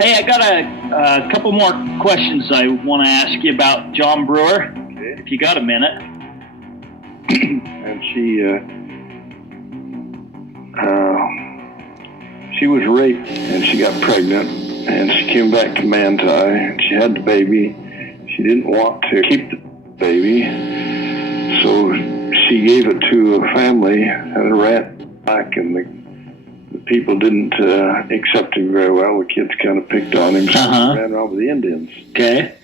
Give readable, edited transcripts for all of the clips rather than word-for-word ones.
Hey, I got a couple more questions I want to ask you about John Brewer, if you got a minute. And she was raped and she got pregnant and she came back to Manti and she had the baby. She didn't want to keep the baby, so she gave it to a family at a rat back, and the people didn't accept him very well. The kids kind of picked on him, so he ran around with the Indians. Okay.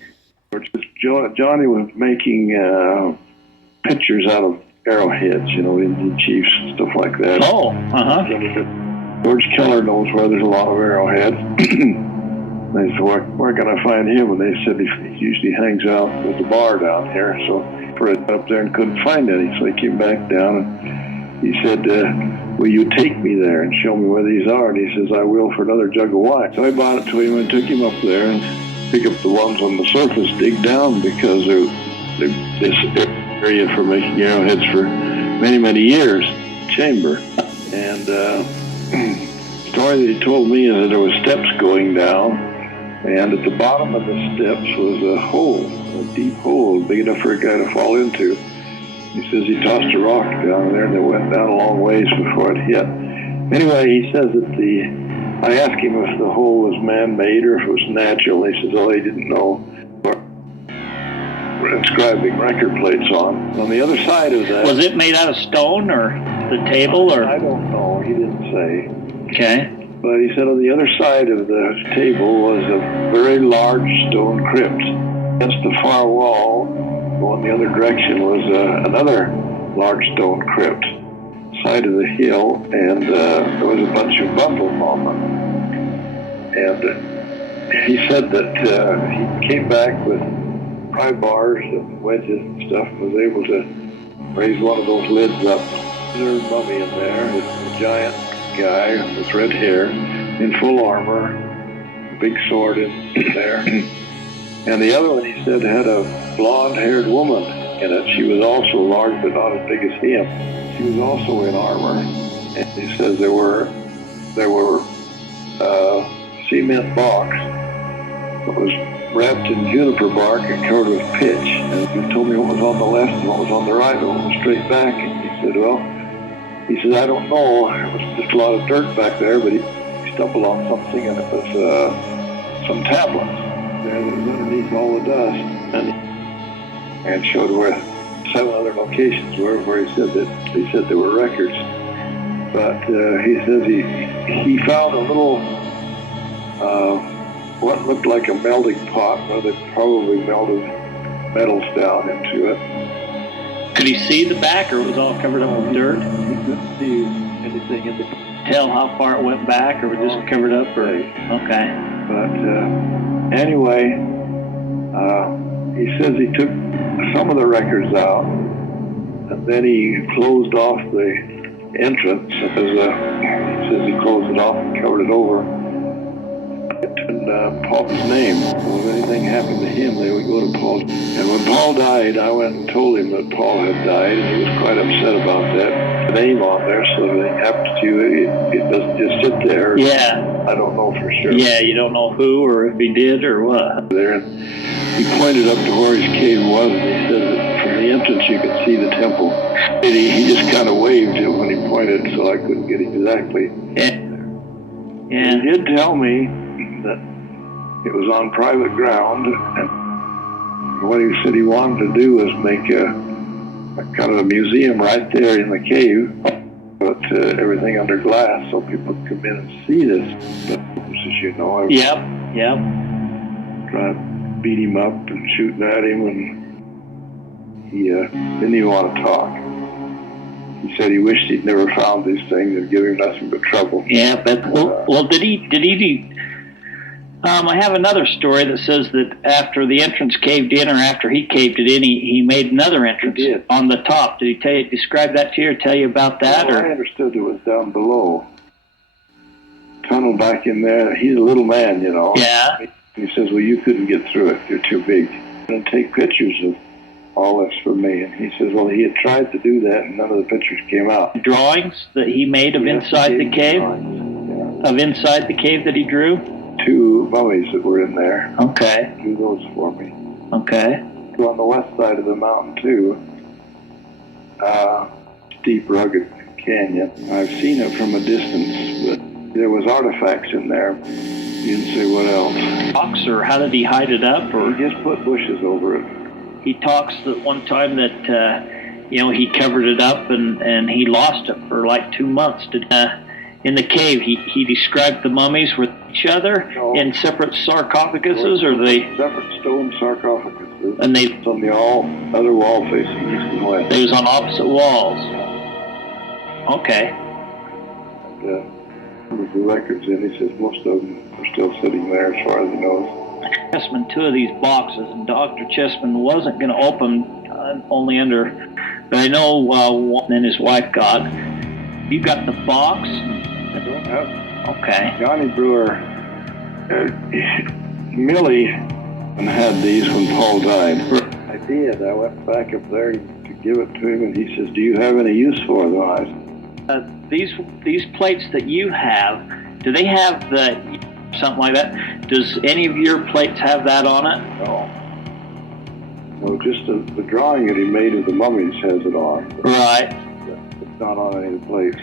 Johnny was making pictures out of arrowheads, Indian chiefs and stuff like that. Oh, George Keller knows where there's a lot of arrowheads. They said, where can I find him? And they said he usually hangs out with the bar down here. So Fred up there and couldn't find any. So he came back down and he said, will you take me there and show me where these are? And he says, I will for another jug of wine. So I bought it to him and took him up there and pick up the ones on the surface, dig down, because they're this area for making arrowheads for many, many years, chamber. And the story that he told me is that there were steps going down, and at the bottom of the steps was a hole, a deep hole, big enough for a guy to fall into. He says he tossed a rock down there, and it went down a long ways before it hit. Anyway, he says that I asked him if the hole was man-made or if it was natural. He says, he didn't know. We're inscribing record plates on the other side of that. Was it made out of stone or the table? Or I don't know. He didn't say. Okay. But he said on the other side of the table was a very large stone crypt. Against the far wall, going the other direction, was another large stone crypt, side of the hill, and there was a bunch of bundles on them. And he said that he came back with pry bars and wedges and stuff, and was able to raise one of those lids up. There's a mummy in there, a giant guy with red hair, in full armor, a big sword in there. And the other one, he said, had a blonde-haired woman in it. She was also large, but not as big as him. She was also in armor. And he says there were cement box that was wrapped in juniper bark and covered with pitch. And he told me what was on the left and what was on the right, and what was straight back. And he said, I don't know. It was just a lot of dirt back there, but he stumbled on something, and it was some tablets there that was underneath all the dust. And showed where 7 other locations were where he said there were records. But he says he found a little what looked like a melting pot where they probably melted metals down into it. Could he see the back, or it was all covered up with dirt? He couldn't see anything in the... Tell how far it went back, or was it just covered up? Or okay. But anyway, he says he took some of the records out, and then he closed off the entrance. He says he closed it off and covered it over. And Paul's name. So if anything happened to him, they would go to Paul. And when Paul died, I went and told him that Paul had died, and he was quite upset about that. The name on there, so if anything happens to you, it doesn't just sit there. Yeah. I don't know for sure. Yeah, you don't know who or if he did or what. There, and he pointed up to where his cave was, and he said that from the entrance you could see the temple. And he just kind of waved it when he pointed, so I couldn't get exactly. Yeah. And he did tell me that it was on private ground, and what he said he wanted to do was make a kind of a museum right there in the cave, but everything under glass so people could come in and see this. But as you know, I was trying to beat him up and shooting at him, and he didn't even want to talk. He said he wished he'd never found these things and give him nothing but trouble. Yeah, but well, did he? I have another story that says that after the entrance caved in, or after he caved it in, he made another entrance on the top. Did he describe that to you, or tell you about that? Well, I understood it was down below. Tunnel back in there. He's a little man, you know. Yeah. He says, well, you couldn't get through it. You're too big. And take pictures of all this for me. And he says, well, he had tried to do that, and none of the pictures came out. Drawings that he made of inside the cave? Drawings. Yeah. Of inside the cave that he drew? two mummies that were in there. Okay. Do those for me. Okay. On the west side of the mountain too, steep, rugged canyon. I've seen it from a distance, but there was artifacts in there. You didn't say what else. Box, or how did he hide it up? Or He just put bushes over it. he talks that one time that he covered it up and he lost it for like 2 months. In the cave, he described the mummies with each other in separate sarcophaguses, or they separate stone sarcophaguses, and they on the other wall facing east and west. They was on opposite walls. Okay. And, with the records in, he says most of them are still sitting there as far as he knows. Chessman, two of these boxes, and Dr. Chessman wasn't going to open only under, but I know one and his wife got. You got the box? I don't have. Okay. Johnny Brewer, Millie had these when Paul died. I did. I went back up there to give it to him, and he says, "Do you have any use for them?" These plates that you have, do they have something like that? Does any of your plates have that on it? No. No, just the drawing that he made of the mummies has it on. Right. It's not on any of the plates.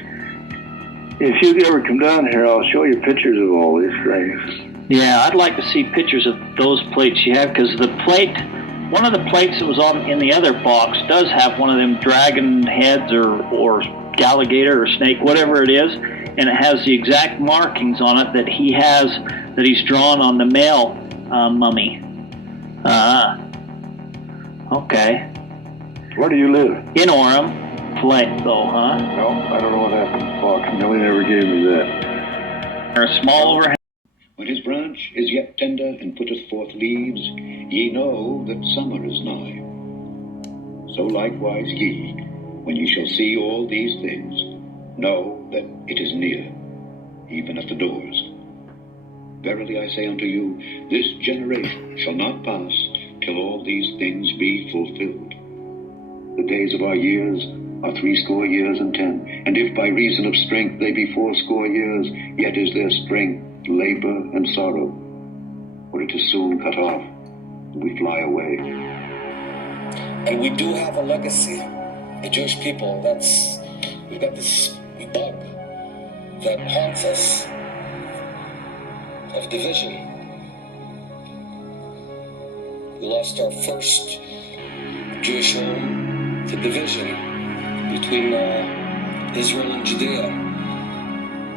If you ever come down here, I'll show you pictures of all these things. Yeah, I'd like to see pictures of those plates you have, because one of the plates that was in the other box does have one of them dragon heads or alligator or snake, whatever it is, and it has the exact markings on it that he's drawn on the male mummy. Okay. Where do you live? In Orem. Plate though, huh? No, I don't know what happened to the box. Millie never gave me that. Or a small overhead. When his branch is yet tender and putteth forth leaves, ye know that summer is nigh. So likewise ye, when ye shall see all these things, know that it is near, even at the doors. Verily I say unto you, this generation shall not pass till all these things be fulfilled. The days of our years are 80 years and 10, and if by reason of strength they be 80 years, yet is their strength labor and sorrow, for it is soon cut off, and we fly away. And we do have a legacy, the Jewish people. We've got this bug that haunts us of division. We lost our first Jewish home to division between Israel and Judea.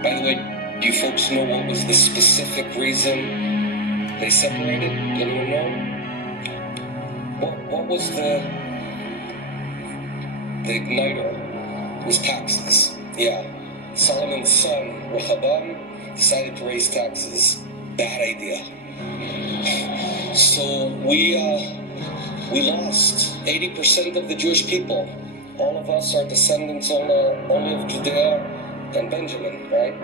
By the way, do you folks know what was the specific reason they separated? Anyone know? What was the igniter? It was taxes. Yeah. Solomon's son, Rehoboam, decided to raise taxes. Bad idea. So we lost 80% of the Jewish people. All of us are descendants only of Judea and Benjamin, right?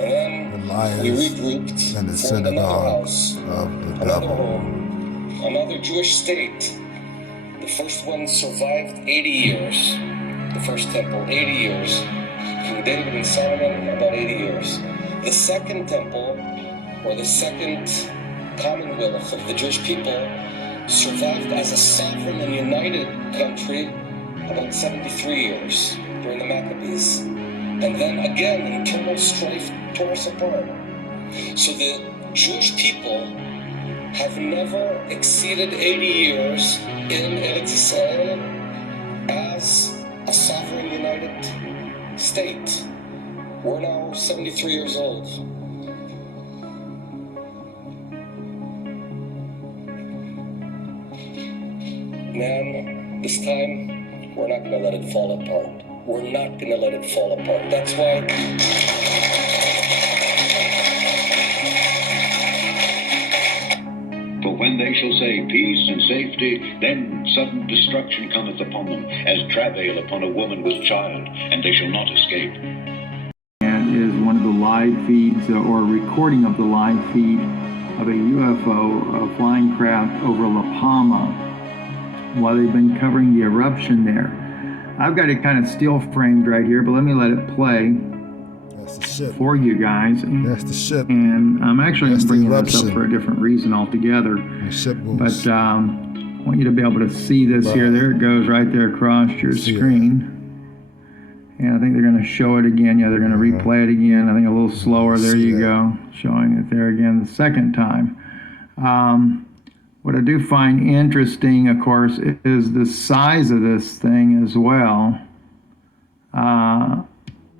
And then we regrouped and the formed another synagogue house, of the another devil. home, another Jewish state. The first one survived 80 years. The first temple, 80 years. King David and Solomon, about 80 years. The second temple, or the second commonwealth of the Jewish people, survived as a sovereign and united country about 73 years during the Maccabees. And then again, internal strife tore us apart. So the Jewish people have never exceeded 80 years in Eretz Israel as a sovereign united state. We're now 73 years old. Man, this time, we're not going to let it fall apart. We're not going to let it fall apart. That's why... For when they shall say peace and safety, then sudden destruction cometh upon them, as travail upon a woman with child, and they shall not escape. And is one of the live feeds, or a recording of the live feed of a UFO, a flying craft over La Palma, while they've been covering the eruption there. I've got it kind of still framed right here, but let me let it play. That's the ship. for you guys. That's the ship. And I'm actually That's the bringing this up eruption. for a different reason altogether. The ship goes. But I want you to be able to see this here. There it goes right there across your See it. screen. And I think they're going to show it again. Yeah, they're going to replay it again. I think a little slower. There See you that. go. Showing it there again the second time. What I do find interesting, of course, is the size of this thing as well.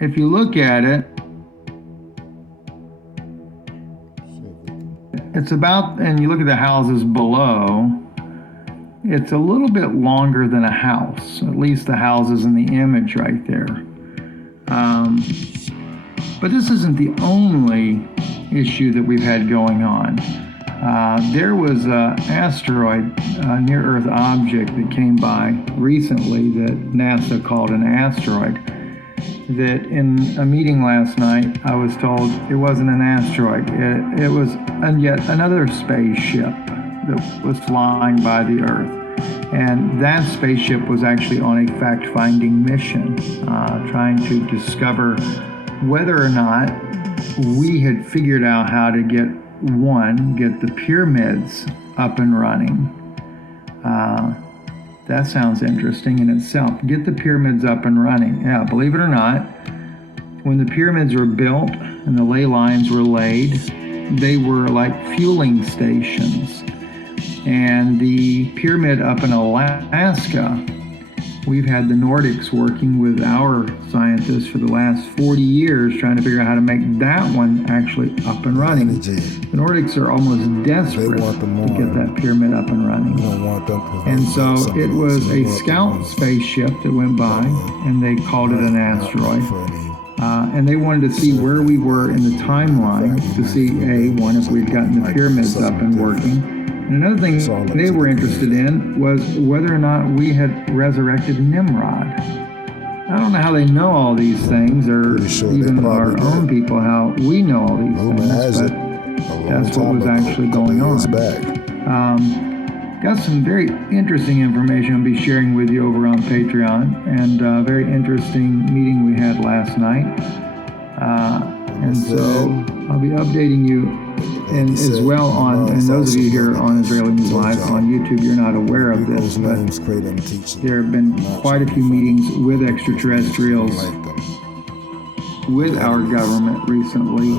If you look at it, it's about, and you look at the houses below, it's a little bit longer than a house, at least the houses in the image right there. But this isn't the only issue that we've had going on. There was an asteroid, a near-Earth object that came by recently that NASA called an asteroid, that in a meeting last night, I was told it wasn't an asteroid. It was yet another spaceship that was flying by the Earth. And that spaceship was actually on a fact-finding mission, trying to discover whether or not we had figured out how to get the pyramids up and running. That sounds interesting in itself. Get the pyramids up and running. Yeah, believe it or not, when the pyramids were built and the ley lines were laid, they were like fueling stations. And the pyramid up in Alaska, we've had the Nordics working with our scientists for the last 40 years trying to figure out how to make that one actually up and running. The Nordics are almost desperate to get that pyramid up and running. And so it was a scout spaceship that went by, and they called it an asteroid. And they wanted to see where we were in the timeline to see, if we'd gotten the pyramids up and working. And another thing they were interested in was whether or not we had resurrected Nimrod. I don't know how they know all these things, or even our own people, how we know all these things, but that's what was actually going on. Got some very interesting information I'll be sharing with you over on Patreon, and a very interesting meeting we had last night. And so I'll be updating you and as well on, and those of you here on Israeli News Live on YouTube, you're not aware of this, but there have been quite a few meetings with extraterrestrials, with our government recently,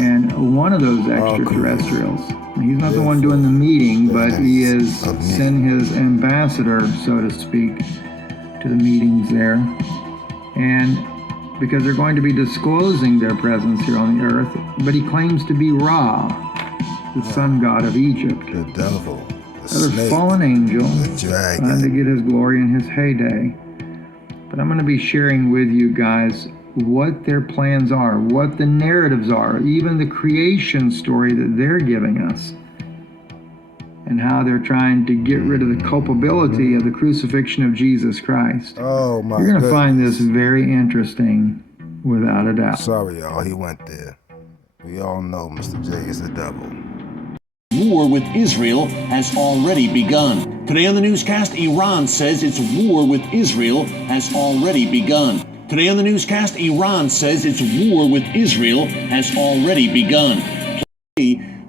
and one of those extraterrestrials, he's not the one doing the meeting, but he is sent his ambassador, so to speak, to the meetings there, and because they're going to be disclosing their presence here on the earth, but he claims to be Ra, the sun god of Egypt. The devil, the another snake, fallen angel, the dragon, trying to get his glory in his heyday. But I'm going to be sharing with you guys what their plans are, what the narratives are, even the creation story that they're giving us, and how they're trying to get rid of the culpability of the crucifixion of Jesus Christ. Oh my! You're going to find this very interesting, without a doubt. Sorry, y'all. He went there. We all know Mr. J is the devil. War with Israel has already begun. Today on the newscast, Iran says its war with Israel has already begun. Today on the newscast, Iran says its war with Israel has already begun.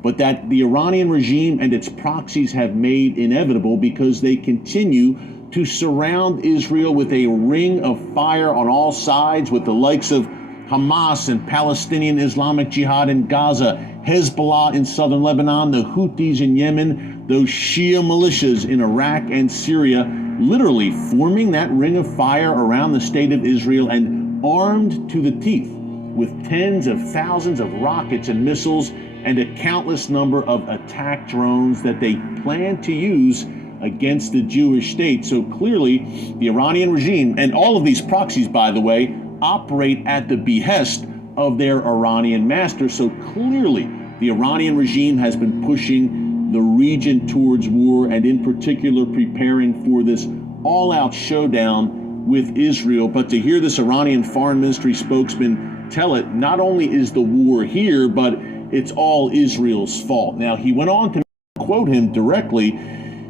But that the Iranian regime and its proxies have made inevitable because they continue to surround Israel with a ring of fire on all sides, with the likes of Hamas and Palestinian Islamic Jihad in Gaza, Hezbollah in southern Lebanon, the Houthis in Yemen, those Shia militias in Iraq and Syria, literally forming that ring of fire around the state of Israel and armed to the teeth with tens of thousands of rockets and missiles and a countless number of attack drones that they plan to use against the Jewish state. So clearly, the Iranian regime, and all of these proxies, by the way, operate at the behest of their Iranian master. So clearly, the Iranian regime has been pushing the region towards war, and in particular preparing for this all-out showdown with Israel. But to hear this Iranian Foreign Ministry spokesman tell it, not only is the war here, but it's all Israel's fault. Now, he went on to quote him directly.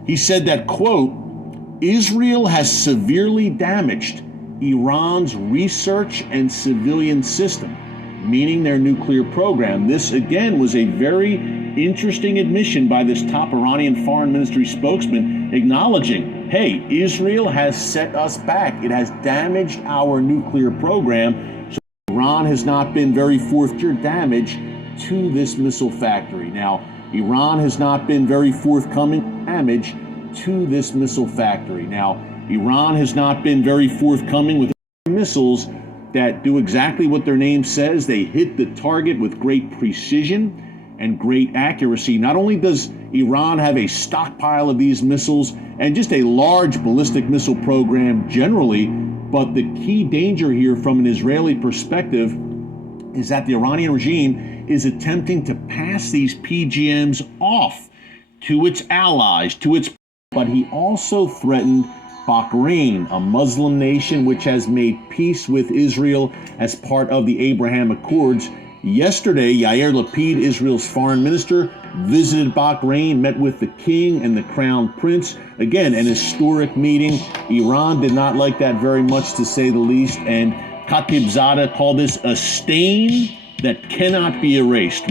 He said that, quote, Israel has severely damaged Iran's research and civilian system, meaning their nuclear program. This, again, was a very interesting admission by this top Iranian foreign ministry spokesman, acknowledging, hey, Israel has set us back. It has damaged our nuclear program. So Iran has not been very forthcoming damage to this missile factory. Now, Iran has not been very forthcoming damage to this missile factory. Now, Iran has not been very forthcoming with missiles that do exactly what their name says. They hit the target with great precision and great accuracy. Not only does Iran have a stockpile of these missiles and just a large ballistic missile program generally, but the key danger here from an Israeli perspective is that the Iranian regime is attempting to pass these PGMs off to its allies, but he also threatened Bahrain, a Muslim nation which has made peace with Israel as part of the Abraham Accords. Yesterday, Yair Lapid, Israel's foreign minister, visited Bahrain, met with the king and the crown prince. Again, an historic meeting. Iran did not like that very much, to say the least, and Khatibzadeh called this a stain that cannot be erased.